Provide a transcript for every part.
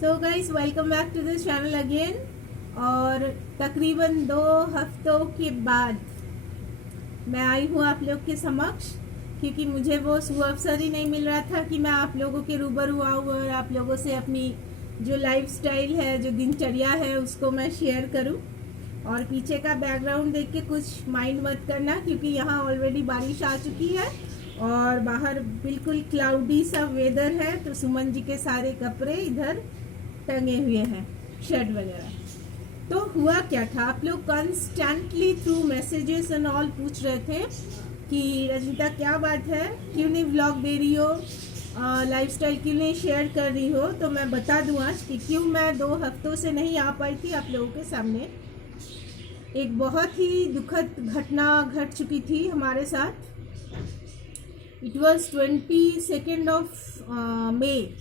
So guys welcome back to this channel again. और तकरीबन 2 हफ्तों के बाद मैं आई हूँ आप लोग के समक्ष, क्योंकि मुझे वो सुअवसर ही नहीं मिल रहा था कि मैं आप लोगों के रूबरू आऊँ और आप लोगों से अपनी जो लाइफस्टाइल है, जो दिनचर्या है, उसको मैं शेयर करूँ। और पीछे का बैकग्राउंड देख के कुछ माइंड मत करना, क्योंकि यहाँ ऑलरेडी बारिश आ चुकी है और बाहर बिल्कुल क्लाउडी सा वेदर है। तो सुमन जी के सारे कपड़े इधर टंगे हुए हैं, शर्ट वगैरह। तो हुआ क्या था, आप लोग constantly through messages and all पूछ रहे थे कि रजनीता क्या बात है, क्यों नहीं व्लॉग दे रही हो, लाइफस्टाइल क्यों नहीं शेयर कर रही हो। तो मैं बता दूँ आज कि क्यों मैं 2 हफ्तों से नहीं आ पाई थी आप लोगों के सामने। एक बहुत ही दुखद घटना घट चुकी थी हमारे साथ। इट वॉज 22 ऑफ मई,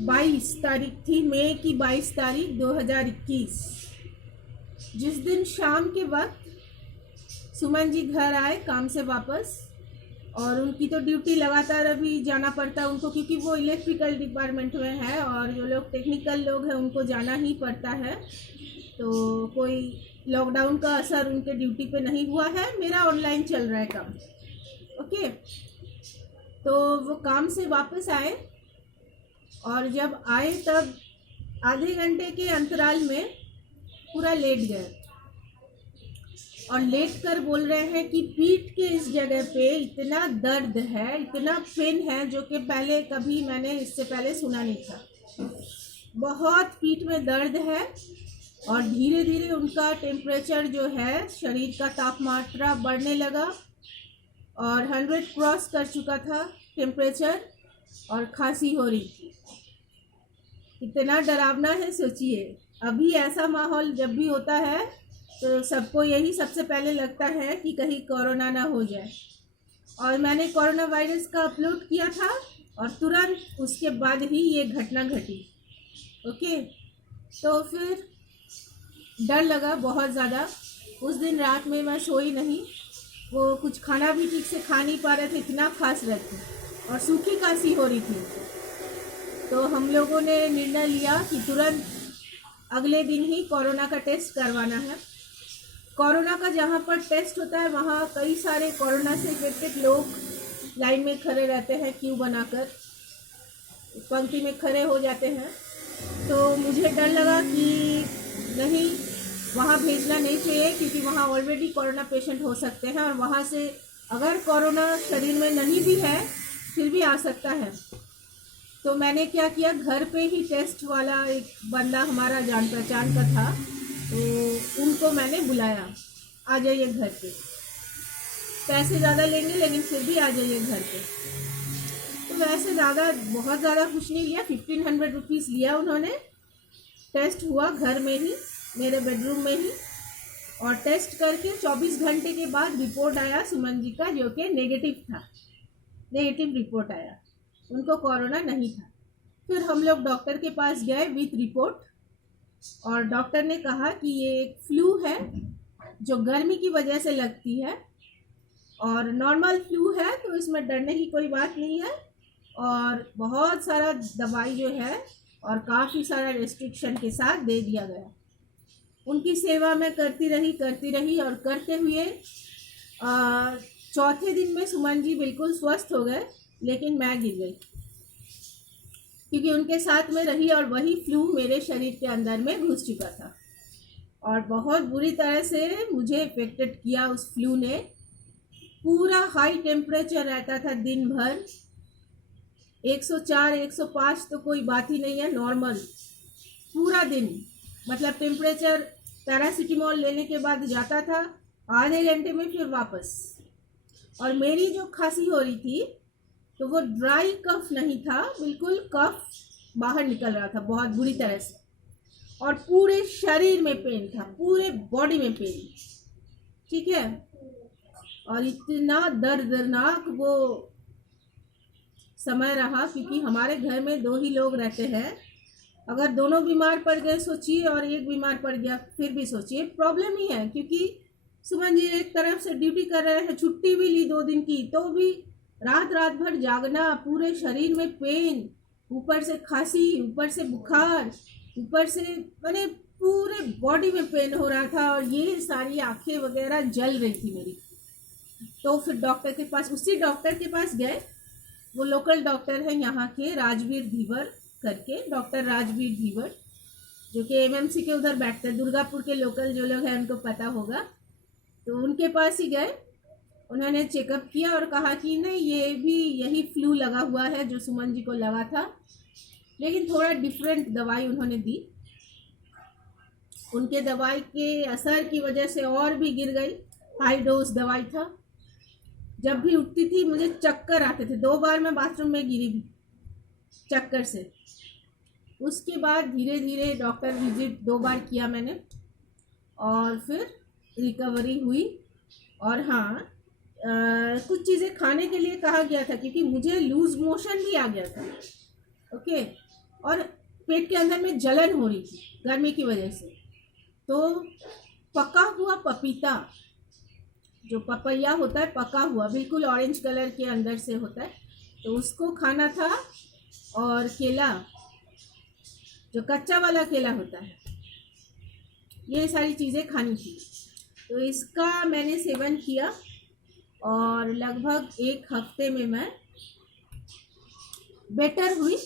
22 तारीख थी, मई की 22 तारीख 2021, जिस दिन शाम के वक्त सुमन जी घर आए काम से वापस। और उनकी तो ड्यूटी लगातार अभी जाना पड़ता है उनको, क्योंकि वो इलेक्ट्रिकल डिपार्टमेंट में है और जो लोग टेक्निकल लोग हैं उनको जाना ही पड़ता है। तो कोई लॉकडाउन का असर उनके ड्यूटी पे नहीं हुआ है, मेरा ऑनलाइन चल रहा है काम। ओके, तो वो काम से वापस आए और जब आए तब आधे घंटे के अंतराल में पूरा लेट गए और लेट कर बोल रहे हैं कि पीठ के इस जगह पे इतना दर्द है, इतना पेन है, जो कि पहले कभी मैंने इससे पहले सुना नहीं था। बहुत पीठ में दर्द है और धीरे धीरे उनका टेम्परेचर जो है, शरीर का तापमात्रा बढ़ने लगा और 100 क्रॉस कर चुका था टेम्परेचर, और खांसी हो रही थी। इतना डरावना है, सोचिए। अभी ऐसा माहौल जब भी होता है तो सबको यही सबसे पहले लगता है कि कहीं कोरोना ना हो जाए। और मैंने कोरोना वायरस का अपलोड किया था और तुरंत उसके बाद ही ये घटना घटी। ओके, तो फिर डर लगा बहुत ज़्यादा। उस दिन रात में मैं सोई नहीं, वो कुछ खाना भी ठीक से खा नहीं पा रहे थे, इतना खांस रहे थे और सूखी खांसी हो रही थी। तो हम लोगों ने निर्णय लिया कि तुरंत अगले दिन ही कोरोना का टेस्ट करवाना है। कोरोना का जहाँ पर टेस्ट होता है वहाँ कई सारे कोरोना से इन्फेक्टेड लोग लाइन में खड़े रहते हैं, क्यू बनाकर पंक्ति में खड़े हो जाते हैं। तो मुझे डर लगा कि नहीं, वहाँ भेजना नहीं चाहिए, क्योंकि वहाँ ऑलरेडी कोरोना पेशेंट हो सकते हैं और वहाँ से अगर कोरोना शरीर में नहीं भी है फिर भी आ सकता है। तो मैंने क्या किया, घर पे ही टेस्ट वाला एक बंदा हमारा जान पहचान का था, तो उनको मैंने बुलाया, आ जाइए घर पे, पैसे ज़्यादा लेंगे लेकिन फिर भी आ जाइए घर पे। तो वैसे ज़्यादा बहुत ज़्यादा कुछ नहीं लिया, 1500 रुपीज़ लिया उन्होंने। टेस्ट हुआ घर में ही, मेरे बेडरूम में ही, और टेस्ट करके 24 घंटे के बाद रिपोर्ट आया सुमन जी का, जो कि नेगेटिव था। नेगेटिव रिपोर्ट आया, उनको कोरोना नहीं था। फिर हम लोग डॉक्टर के पास गए विथ रिपोर्ट, और डॉक्टर ने कहा कि ये एक फ्लू है जो गर्मी की वजह से लगती है और नॉर्मल फ्लू है, तो इसमें डरने की कोई बात नहीं है। और बहुत सारा दवाई जो है और काफ़ी सारा रेस्ट्रिक्शन के साथ दे दिया गया। उनकी सेवा मैं करती रही और करते हुए चौथे दिन में सुमन जी बिल्कुल स्वस्थ हो गए, लेकिन मैं गिर गई क्योंकि उनके साथ में रही और वही फ्लू मेरे शरीर के अंदर में घुस चुका था और बहुत बुरी तरह से मुझे इफेक्टेड किया उस फ्लू ने। पूरा हाई टेम्परेचर रहता था दिन भर, 104 105 तो कोई बात ही नहीं है, नॉर्मल पूरा दिन। मतलब टेम्परेचर पैरासीटामोल लेने के बाद जाता था, आधे घंटे में फिर वापस। और मेरी जो खांसी हो रही थी तो वो ड्राई कफ नहीं था, बिल्कुल कफ बाहर निकल रहा था बहुत बुरी तरह से, और पूरे शरीर में पेन था, पूरे बॉडी में पेन, ठीक है। और इतना दर्दनाक वो समय रहा, क्योंकि हमारे घर में 2 ही लोग रहते हैं। अगर दोनों बीमार पड़ गए सोचिए, और एक बीमार पड़ गया फिर भी सोचिए, प्रॉब्लम ही है। क्योंकि सुमन जी एक तरफ से ड्यूटी कर रहे हैं, छुट्टी भी ली 2 दिन की, तो भी रात भर जागना, पूरे शरीर में पेन, ऊपर से खांसी, ऊपर से बुखार, ऊपर से मैंने पूरे बॉडी में पेन हो रहा था और ये सारी आंखें वगैरह जल रही थी मेरी। तो फिर डॉक्टर के पास, उसी डॉक्टर के पास गए। वो लोकल डॉक्टर है यहाँ के, राजवीर धीवर करके, डॉक्टर राजवीर धीवर, जो कि एमएमसी के उधर बैठते हैं। दुर्गापुर के लोकल जो लोग हैं उनको पता होगा। तो उनके पास ही गए, उन्होंने चेकअप किया और कहा कि नहीं, ये भी यही फ्लू लगा हुआ है जो सुमन जी को लगा था, लेकिन थोड़ा डिफरेंट दवाई उन्होंने दी। उनके दवाई के असर की वजह से और भी गिर गई, हाई डोज दवाई था। जब भी उठती थी मुझे चक्कर आते थे, 2 बार मैं बाथरूम में गिरी भी चक्कर से। उसके बाद धीरे धीरे डॉक्टर विजिट 2 बार किया मैंने और फिर रिकवरी हुई। और हाँ, कुछ चीज़ें खाने के लिए कहा गया था क्योंकि मुझे लूज मोशन भी आ गया था। ओके, और पेट के अंदर में जलन हो रही थी गर्मी की वजह से। तो पका हुआ पपीता, जो पपैया होता है पका हुआ, बिल्कुल ऑरेंज कलर के अंदर से होता है, तो उसको खाना था। और केला, जो कच्चा वाला केला होता है, ये सारी चीज़ें खानी थी। तो इसका मैंने सेवन किया और लगभग 1 हफ्ते में मैं बेटर हुई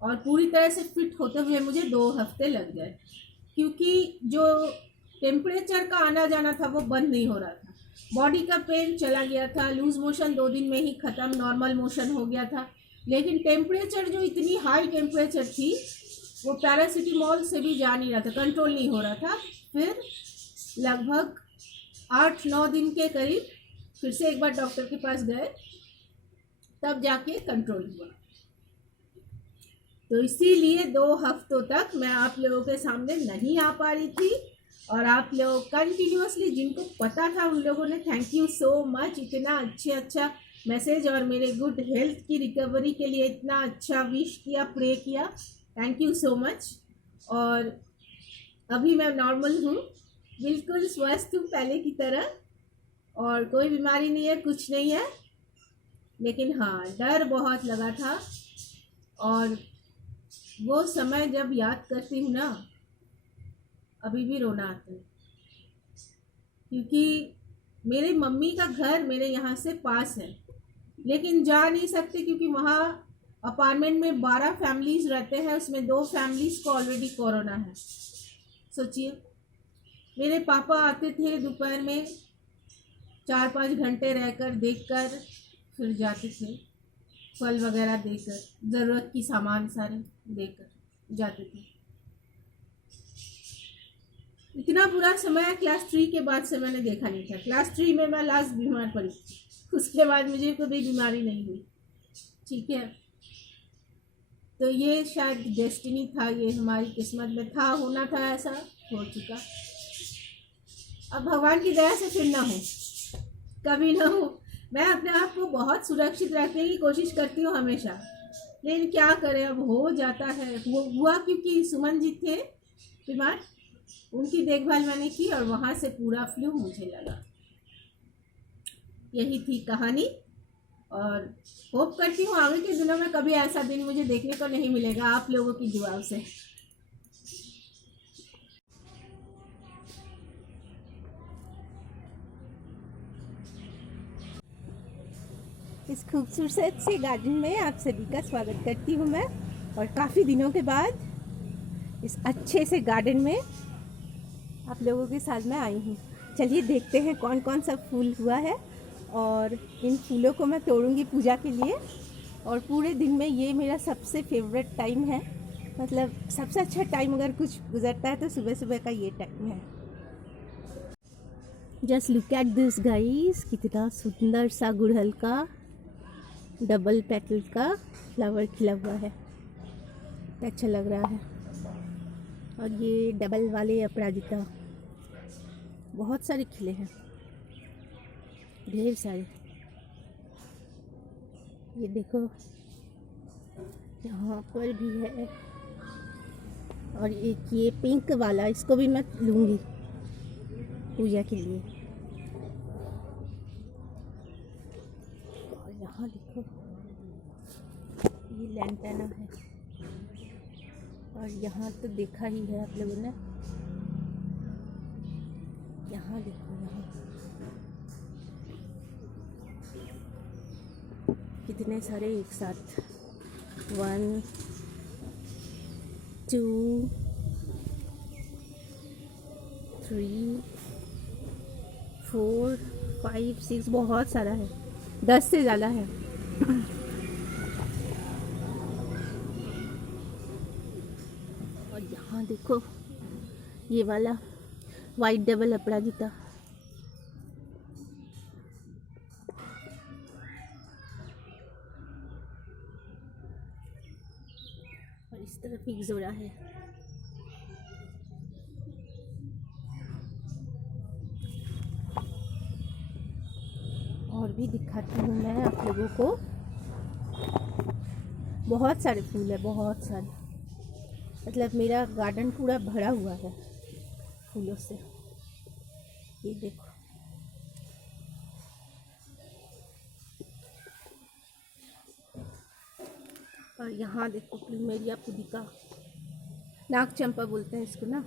और पूरी तरह से फिट होते हुए मुझे 2 हफ्ते लग गए, क्योंकि जो टेम्परेचर का आना जाना था वो बंद नहीं हो रहा था। बॉडी का पेन चला गया था, लूज मोशन 2 दिन में ही ख़त्म, नॉर्मल मोशन हो गया था। लेकिन टेम्परेचर जो इतनी हाई टेम्परेचर थी वो पैरासिटामोल से भी जा नहीं रहा था, कंट्रोल नहीं हो रहा था। फिर लगभग 8-9 दिन के करीब फिर से एक बार डॉक्टर के पास गए, तब जाके कंट्रोल हुआ। तो इसीलिए 2 हफ्तों तक मैं आप लोगों के सामने नहीं आ पा रही थी। और आप लोग कंटिन्यूसली, जिनको पता था उन लोगों ने थैंक यू सो मच, इतना अच्छा मैसेज और मेरे गुड हेल्थ की रिकवरी के लिए इतना अच्छा विश किया, प्रे किया। Thank you so much. और अभी मैं नॉर्मल हूँ, बिल्कुल स्वस्थ हूँ पहले की तरह, और कोई बीमारी नहीं है, कुछ नहीं है। लेकिन हाँ, डर बहुत लगा था। और वो समय जब याद करती हूँ ना, अभी भी रोना आता है, क्योंकि मेरे मम्मी का घर मेरे यहाँ से पास है, लेकिन जा नहीं सकते क्योंकि वहाँ अपार्टमेंट में 12 फैमिलीज़ रहते हैं, उसमें 2 फैमिलीज़ को ऑलरेडी कोरोना है। सोचिए, मेरे पापा आते थे दोपहर में 4-5 घंटे रहकर, देखकर फिर जाते थे, फल वगैरह देकर, ज़रूरत की सामान सारे देकर जाते थे। इतना बुरा समय क्लास 3 के बाद से मैंने देखा नहीं था। क्लास 3 में मैं लास्ट बीमार पड़ी थी, उसके बाद मुझे कोई बीमारी नहीं हुई। ठीक है, तो ये शायद डेस्टिनी था, ये हमारी किस्मत में था, होना था, ऐसा हो चुका। अब भगवान की दया से फिर ना हो, कभी ना हो। मैं अपने आप को बहुत सुरक्षित रखने की कोशिश करती हूँ हमेशा, लेकिन क्या करें, अब हो जाता है। वो हुआ क्योंकि सुमन जी थे बीमार, उनकी देखभाल मैंने की और वहाँ से पूरा फ्लू मुझे लगा। यही थी कहानी, और होप करती हूँ आगे के दिनों में कभी ऐसा दिन मुझे देखने को नहीं मिलेगा, आप लोगों की दुआओं से। इस खूबसूरत से गार्डन में आप सभी का स्वागत करती हूँ मैं, और काफ़ी दिनों के बाद इस अच्छे से गार्डन में आप लोगों के साथ मैं आई हूँ। चलिए देखते हैं कौन कौन सा फूल हुआ है, और इन फूलों को मैं तोड़ूंगी पूजा के लिए। और पूरे दिन में ये मेरा सबसे फेवरेट टाइम है, मतलब सबसे अच्छा टाइम अगर कुछ गुजरता है तो सुबह सुबह का ये टाइम है। Just look at this guys, कितना सुंदर सा गुड़हल का डबल पेटल का फ्लावर खिला हुआ है, अच्छा लग रहा है। और ये डबल वाले अपराजिता बहुत सारे खिले हैं, ढेर सारे। ये देखो यहाँ पर भी है। और एक ये पिंक वाला, इसको भी मैं लूँगी पूजा के लिए। और यहाँ देखो ये लैंटेना है। और यहाँ तो देखा ही है आप लोगों ने, यहाँ देखो, यहाँ कितने सारे एक साथ, 1 2 3 4 5 6, बहुत सारा है, 10 से ज़्यादा है। और यहाँ देखो ये वाला वाइट डबल अपराजिता, और इस तरफ एक जोड़ा है। और भी दिखाती हूँ मैं आप लोगों को, बहुत सारे फूल है, बहुत सारे, मतलब मेरा गार्डन पूरा भरा हुआ है फूलों से। ये देखो, और यहाँ देखो प्लूमेरिया पुदिका, नाग चंपा बोलते हैं इसको ना।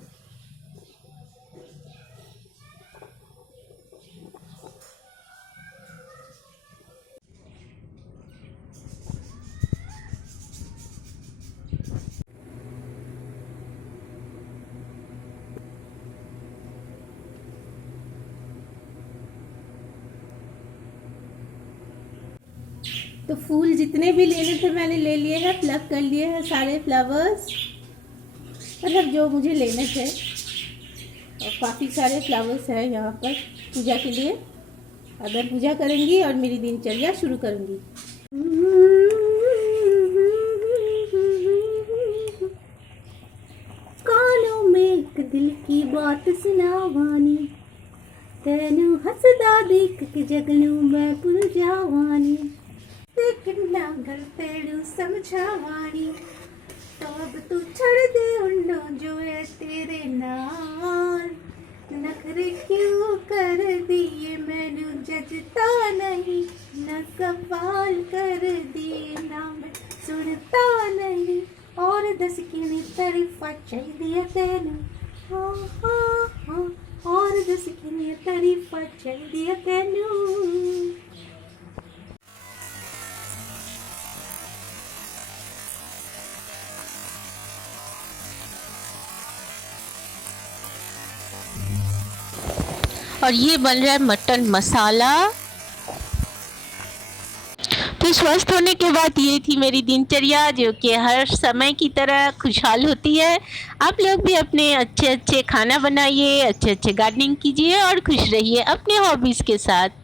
तो फूल जितने भी लेने थे मैंने ले लिए हैं, प्लग कर लिए हैं सारे फ्लावर्स, मतलब जो मुझे लेने थे। और काफ़ी सारे फ्लावर्स हैं यहाँ पर पूजा के लिए। अगर पूजा करूँगी और मेरी दिनचर्या शुरू करूँगी। कानों में एक दिल की बात सुनावानी, तेनू हसदा देख के जगनू मैं भुल जावानी, किन्ना गल तेरू समझावानी, तो अब तू छड़ दे उन्नो जो है तेरे नाल, नखरे क्यों कर दिए मैनू जजता नहीं, न सवाल कर दिए ना मैं सुनता नहीं, और दस किनी तारीफा चाहिए तेनू, हाँ हाँ हाँ, और दस किनी तारीफा चाहिए तेनू। और ये बन रहा है मटन मसाला। तो स्वस्थ होने के बाद ये थी मेरी दिनचर्या, जो कि हर समय की तरह खुशहाल होती है। आप लोग भी अपने अच्छे अच्छे खाना बनाइए, अच्छे अच्छे गार्डनिंग कीजिए और खुश रहिए अपने हॉबीज़ के साथ।